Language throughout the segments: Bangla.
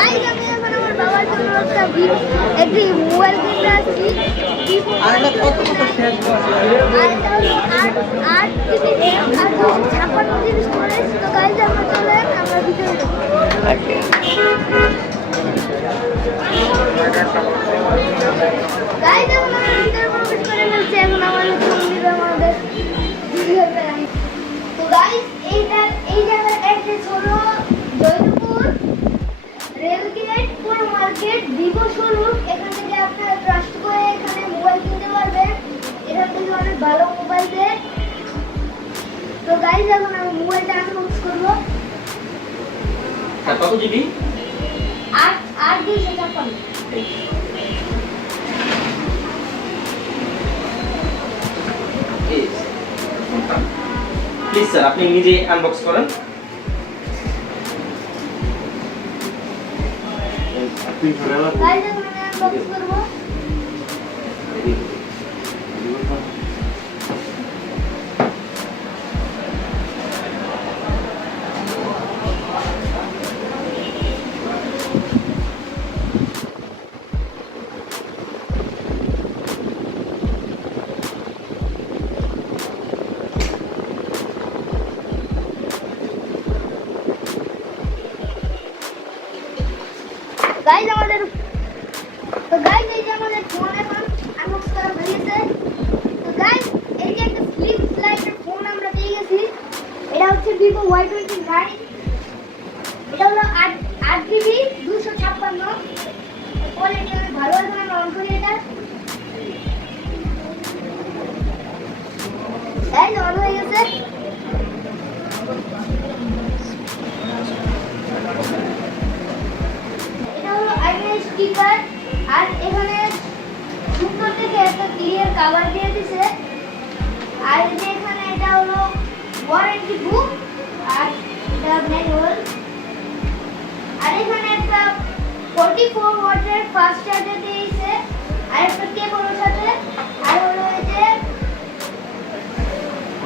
গাইস আমি এখন আমার বাবার জন্য একটি মোবাইল কিনতে আসছি। আর এটা কত কত শেয়ার আর এটা হলো 8 জিবি আর 256 জিবি স্টোরেজ। তো গাইস আমরা চলেন আমরা ভিতরে যাবো। ওকে গাইস এখন আমরা ভিতরে প্রবেশ করে ফেলছি। এখন আমাদের ফোন দিবে আমাদের ভিডিও প্রায়। তো গাইস এই জায়গার অ্যাড্রেস হলো জয়পুর রেলগেট পুর মার্কেট ভিভো শোরুম। এখান থেকে আপনারা ট্রাস্ট করে এখানে মোবাইল কিনতে পারবেন। এখান থেকে অনেক ভালো মোবাইল দেয়। তো গাইস এখন আমি মোবাইলটা আনবক্স করব। কত জিবি 8 256। প্লিজ স্যার আপনি নিজে আনবক্স করেন। গাইস এখন আমি আনবক্স করব। গাইস আমাদের এই যে আমাদের ফোন এখন আনবক্স করা হয়ে গেছে। তো গাইস এই যে একটা ফ্লিপ স্লাইডের ফোন আমরা পেয়ে গেছি। এটা হচ্ছে Vivo Y29। এটা হলো 8 জিবি 256। কোয়ালিটি অনেক ভালো আছে। আমরা অন করি এটা। এই অন হয়ে গেছে। স্টিকার আর এখানে সুন্দর থেকে একটা ক্লিয়ার কভার দিয়ে দিয়েছে। আর এই যে এখানে এটা হলো ওয়ারেন্টি বুক আর এটা ম্যানুয়াল। আর এখানে একটা 44 ওয়াটের ফাস্ট চার্জার দিয়েছে আর একটা কেবলের সাথে। আর হলো এই যে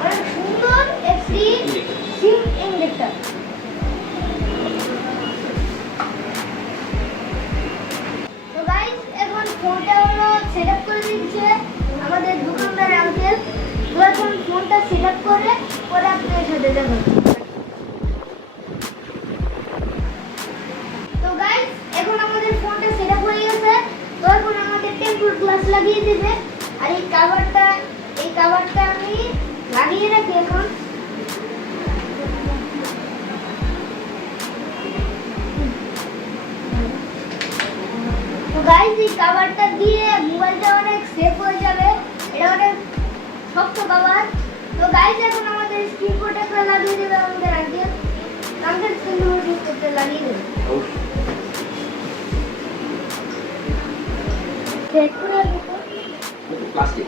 অনেক সুন্দর একটি সিম ইন্ডেক্টর। ফোনটা হলো সেটআপ করে দিচ্ছে আমাদের দোকানদার আঙ্কেল। তো এখন ফোনটা সেটআপ করে পরে আপনাদের সাথে দেখা হচ্ছে। তো গাইস এখন আমাদের ফোনটা সেটআপ হয়ে গেছে। তো এখন আমাদের টেম্পার গ্লাস লাগিয়ে দিবে। আর এই কভারটা আমি লাগিয়ে রাখি এখন। গাইস এই কভারটা দিয়ে মোবাইলটা অনেক সেফ হয়ে যাবে। এটা অনেক শক্ত কভার। তো গাইস এখন আমাদের স্ক্রিন প্রোটেক্টর লাগিয়ে দেবে আমাদের আঙ্কেল স্ক্রিন প্রোটেক্টর লাগিয়ে দেবে। চেক করে দেখো প্লাস্টিক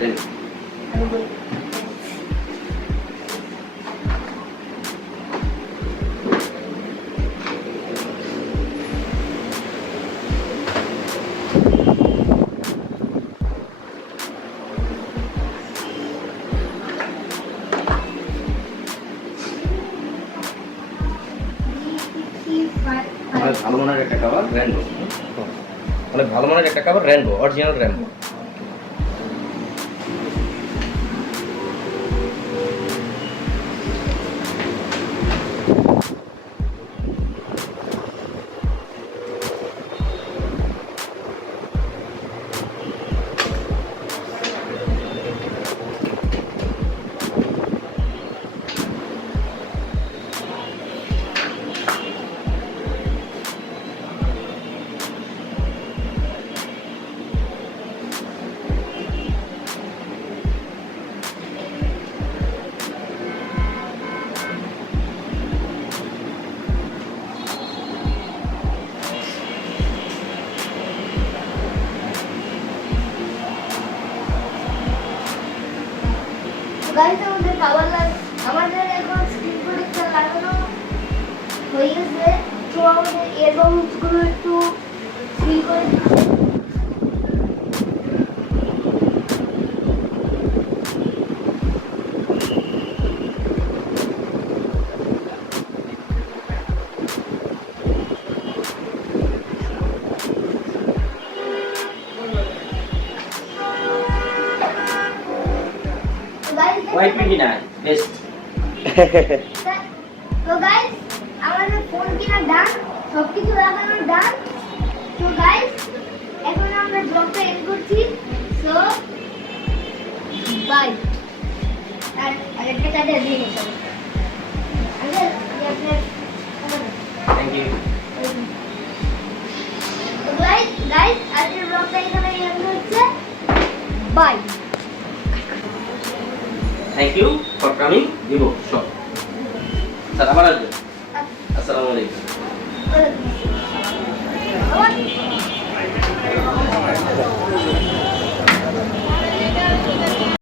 দেন। ভালো মানের একটা কভার রেনবো, অনেক ভালো মানের একটা cover rainbow, original rainbow. Guys আমাদের এখন স্ক্রিন প্রোটেক্টর লাগানো হয়ে গেছে। তো আমাদের এয়ারবাডসগুলো একটু ফিল করে দিচ্ছি। 529 বেস্ট। তো গাইস আমাদের ফোন কিনা ডান, সবকিছু লাগানো ডান। তো গাইস এখন আমরা ব্লগটা এন্ড করছি। So by. আর একটা কাজে দিয়ে নিতে হবে। আঙ্কেল আপনার থ্যাংক ইউ। তো গাইস আজকের ব্লগটা এখানে এন্ড হচ্ছে। Bye. Thank you for coming দিব সব। স্যার আবার আসবেন। আসসালামু আলাইকুম। আবার